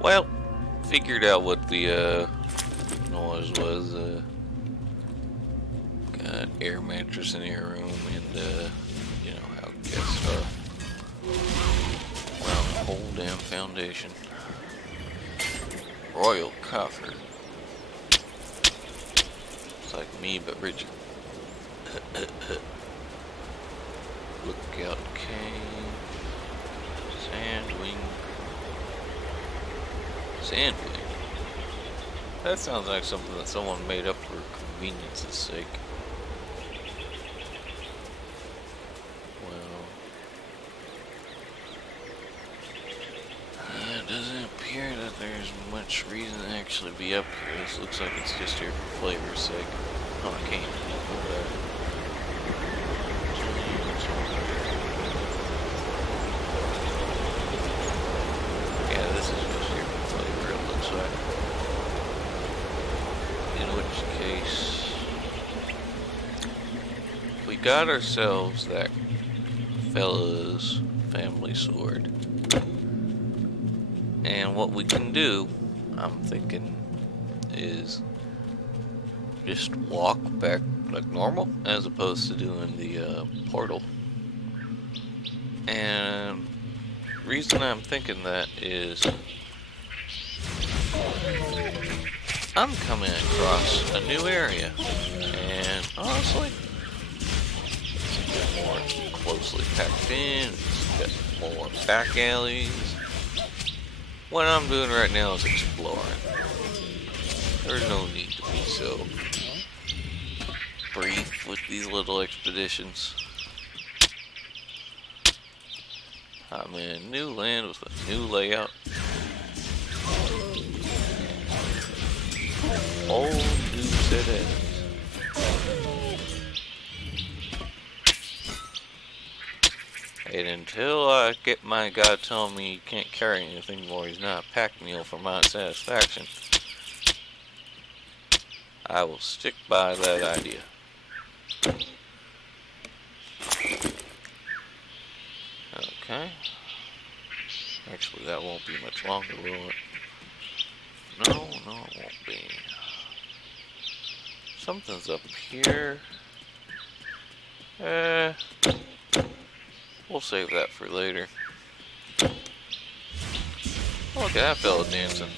Well, figured out what the noise was. Got air mattress in your room, and you know how guests are around the whole damn foundation. Royal coffer. It's like me, but richer. Lookout cave. Sandwing. Sandwing. That sounds like something that someone made up for convenience's sake. Well, it doesn't appear that there's much reason to actually be up here. This looks like it's just here for flavor's sake. Oh, I can't even go back. Yeah, this is just here for flavor, it looks like. In which case, we got ourselves that fella's family sword. And what we can do, I'm thinking, is just walk back like normal, as opposed to doing the portal. And reason I'm thinking that is I'm coming across a new area, and honestly, it's a bit more closely packed in, it's got more back alleys. What I'm doing right now is exploring. There's no need to be so brief with these little expeditions. I'm in a new land with a new layout. Old new set enemies. And until I get my guy telling me he can't carry anything more, he's not a pack mule for my satisfaction, I will stick by that idea. Okay. Actually, that won't be much longer, will it? No, it won't be. Something's up here. We'll save that for later. Oh, look at that fella dancing.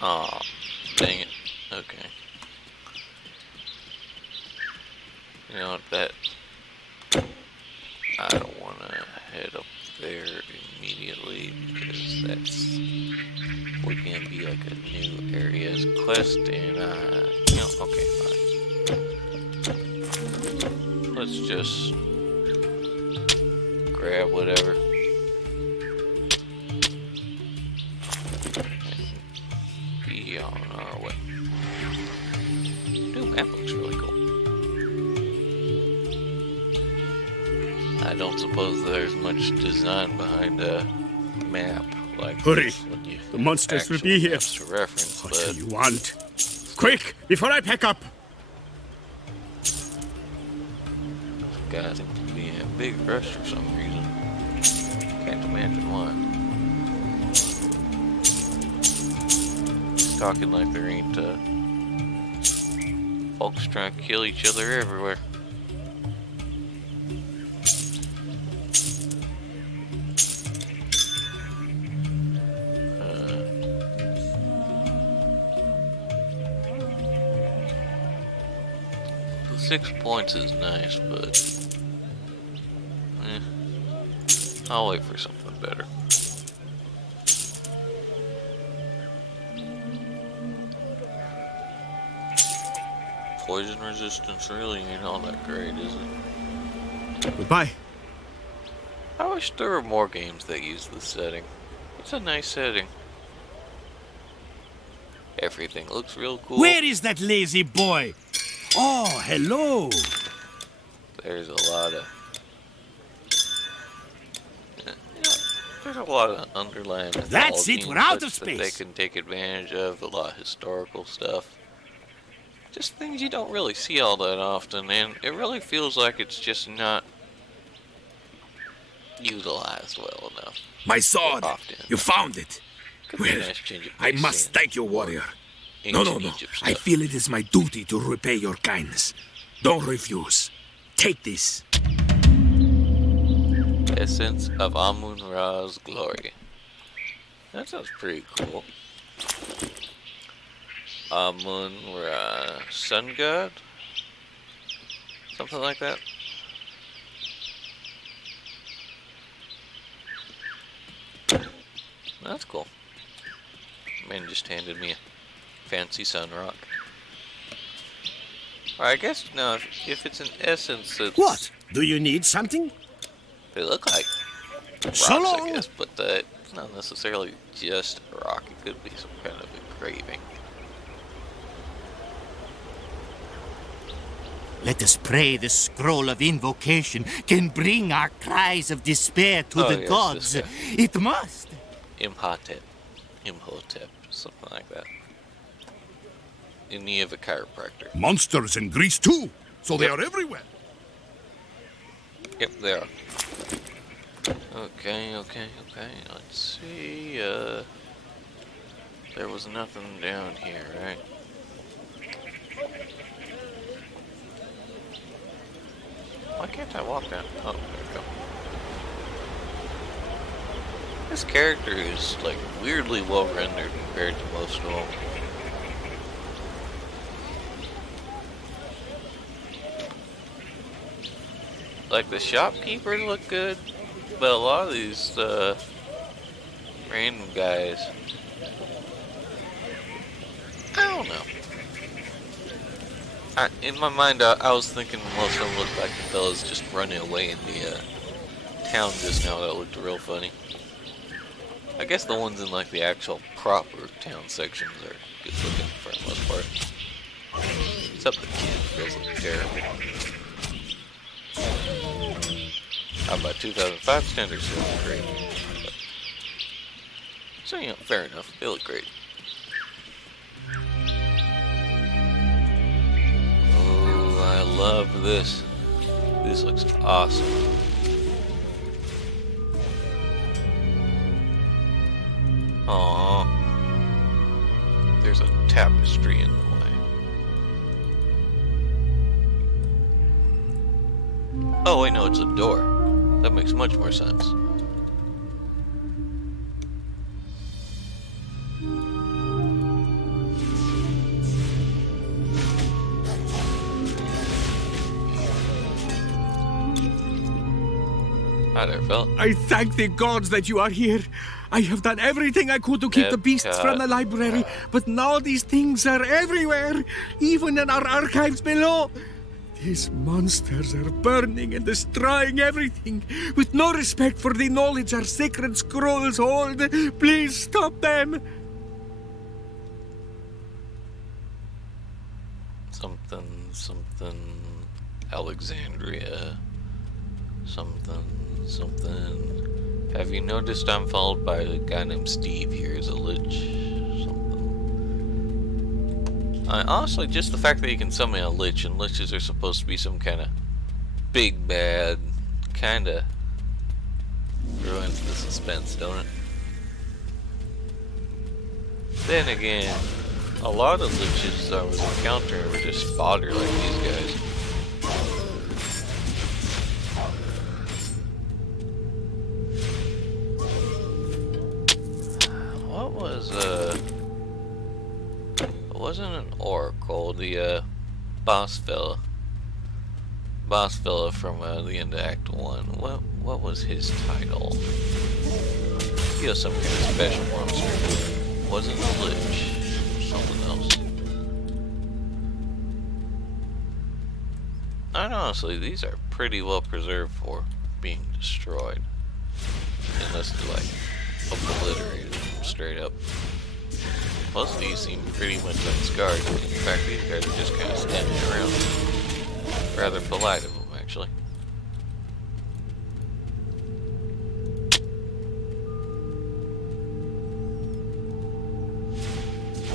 Aw, dang it. Okay. You know what, that... I don't want to head up there immediately, because that's... we're going to be like a new area's quest, and you know, okay, fine. Let's just... grab whatever. On our way. Dude, that looks really cool. I don't suppose there's much design behind a map like Hurry! this when you The monsters will be here. maps to reference, What but do you want? Quick, before I pack up! guys seem to be in a big rush for some reason. Can't imagine why. Talking like there ain't folks trying to kill each other everywhere. The 6 points is nice, but I'll wait for something better. Poison resistance really ain't all that great, is it? Goodbye. I wish there were more games that use this setting. It's a nice setting. Everything looks real cool. Where is that lazy boy? Oh, hello. There's a lot of... there's a lot of underlying That's mythology it, and we're out such of that they space. can take advantage of, a lot of historical stuff. Just things you don't really see all that often, and it really feels like it's just not utilized well enough. My sword! Often. You found it! Could be a Well, nice change of I pace must and thank you, warrior. No, ancient no. Egypt I stuff. feel it is my duty to repay your kindness. Don't refuse. Take this. Essence of Amun-Ra's glory. That sounds pretty cool. Amun-Ra, sun god? Something like that? That's cool. Man just handed me a fancy sun rock. Or I guess, no, if it's an essence, it's... What? Do you need something? They look like rocks, So I long. guess, but it's not necessarily just a rock. It could be some kind of engraving. Let us pray the scroll of invocation can bring our cries of despair to Oh, the yes, gods. this guy. It must. Imhotep, something like that. In need of a chiropractor. Monsters in Greece too, so they are everywhere. Yep, they are. Okay. Let's see. There was nothing down here, right? Why can't I walk down? Oh, there we go. This character is like weirdly well rendered compared to most of them. Like the shopkeepers look good, but a lot of these random guys, I don't know. In my mind, I was thinking most of them looked like the fellas just running away in the town just now. That looked real funny. I guess the ones in like the actual proper town sections are good looking for the most part. Except the kid feels like terrible. By 2005 standards, they look great. But, so, you know, fair enough. They look great. Oh, I love this. This looks awesome. Aww. There's a tapestry in the way. Oh, wait, no, it's a door. That makes much more sense. Hi there, fella. I thank the gods that you are here. I have done everything I could to keep the beasts from the library, but now these things are everywhere, even in our archives below. These monsters are burning and destroying everything, with no respect for the knowledge our sacred scrolls hold. Please stop them. Something, Alexandria. Something. Have you noticed I'm followed by a guy named Steve here as a lich? Honestly, just the fact that you can summon a lich, and liches are supposed to be some kind of big bad, kind of ruins the suspense, don't it? Then again, a lot of liches I was encountering were just fodder like these guys. What was, it wasn't an oracle, the, boss fella from, the end of Act 1. What was his title? He was some kind of special monster. Wasn't a lich. Something else. And honestly, these are pretty well preserved for being destroyed. Unless they're like obliterated straight up. Most of these seem pretty much unscarred. In fact, these guys are just kind of standing around. Rather polite of them, actually.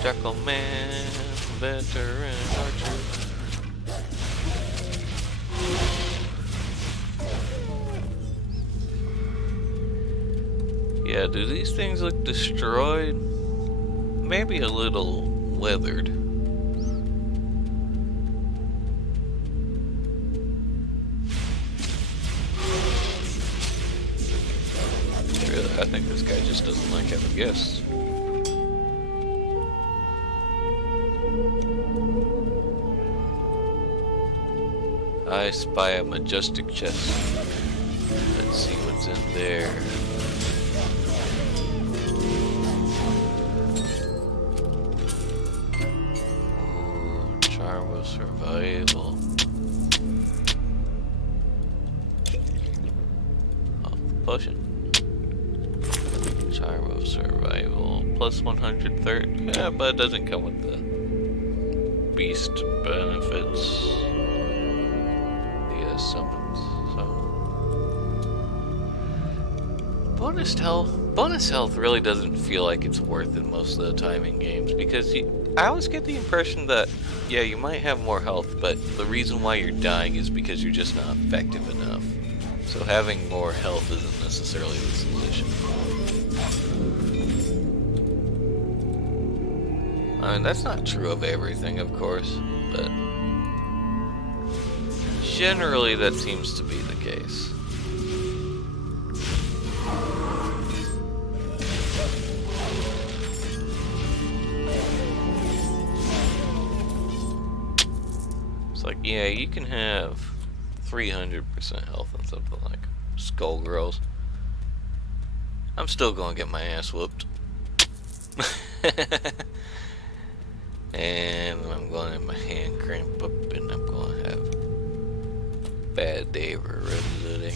Jackal Man, veteran archer. Yeah, do these things look destroyed? Maybe a little weathered. Really, I think this guy just doesn't like having guests. I spy a majestic chest. Let's see what's in there. Ooh, charm of survival. Oh, potion. Charm of survival. Plus 130. Yeah, but it doesn't come with the beast benefits. Summons, so bonus health really doesn't feel like it's worth it most of the time in games, because I always get the impression that yeah, you might have more health, but the reason why you're dying is because you're just not effective enough. So having more health isn't necessarily the solution. I mean, that's not true of everything, of course, but generally, that seems to be the case. It's like, yeah, you can have 300% health and something like Skullgirls. I'm still gonna get my ass whooped. And I'm gonna have my hand cramp up and I'm gonna have bad day for the rest of the day.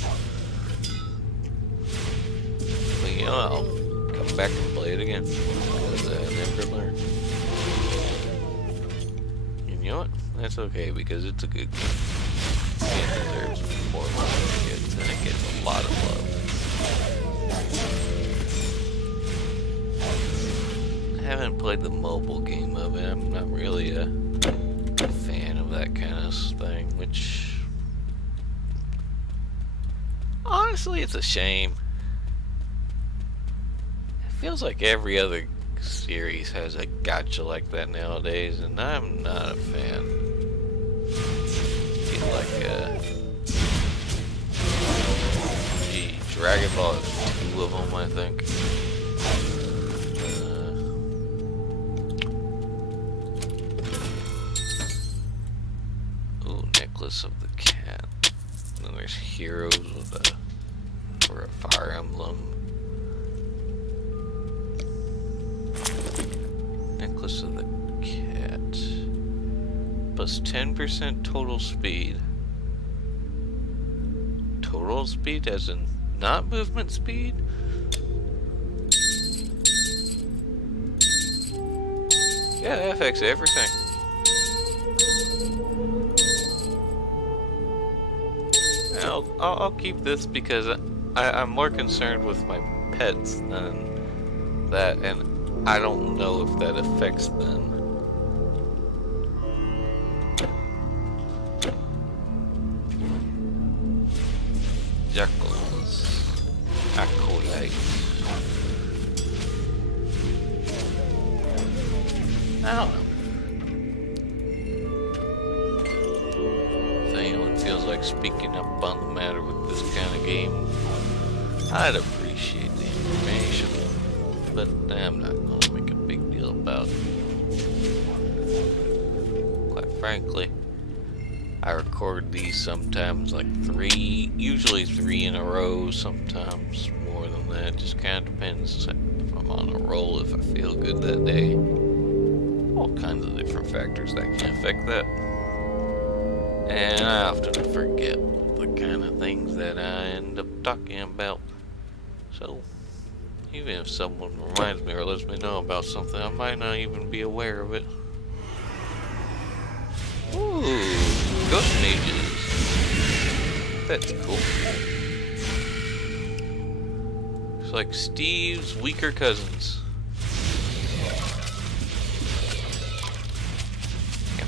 But you know, I'll come back and play it again, because I never learned. And you know what? That's okay, because it's a good game. It deserves more love than it gets, and it gets a lot of love. I haven't played the mobile game of it. I'm not really a fan of that kind of thing, which honestly, it's a shame. It feels like every other series has a gacha like that nowadays, and I'm not a fan. I feel like, gee, Dragon Ball has 2 of them, I think. Ooh, Necklace of the Cat. And then there's Heroes with a or a Fire Emblem. Necklace of the Cat. Plus 10% total speed. Total speed as in not movement speed? Yeah, that affects everything. I'll keep this because I'm more concerned with my pets than that, and I don't know if that affects them. Jackals. Acolyte. I don't know. If anyone feels like speaking up on the matter with this kind of game, I'd appreciate the information, but I'm not going to make a big deal about it. Quite frankly, I record these sometimes like usually three in a row, sometimes more than that. Just kind of depends if I'm on a roll, if I feel good that day. All kinds of different factors that can affect that. And I often forget the kind of things that I end up talking about. So, even if someone reminds me or lets me know about something, I might not even be aware of it. Ooh, Ghost Mages. That's cool. It's like Steve's weaker cousins.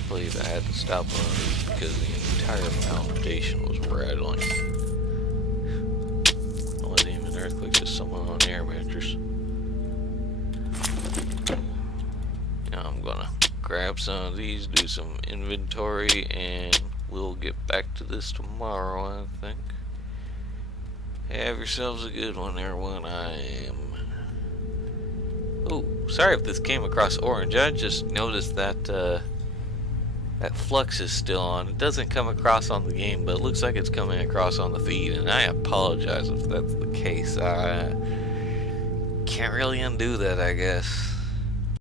believe I had to stop one of these because the entire foundation was rattling. It wasn't even an earthquake, just someone on the air mattress. Now I'm gonna grab some of these, do some inventory, and we'll get back to this tomorrow, I think. Have yourselves a good one, everyone. I am... Oh, sorry if this came across orange. I just noticed that that flux is still on. It doesn't come across on the game, but it looks like it's coming across on the feed, and I apologize if that's the case. I can't really undo that, I guess.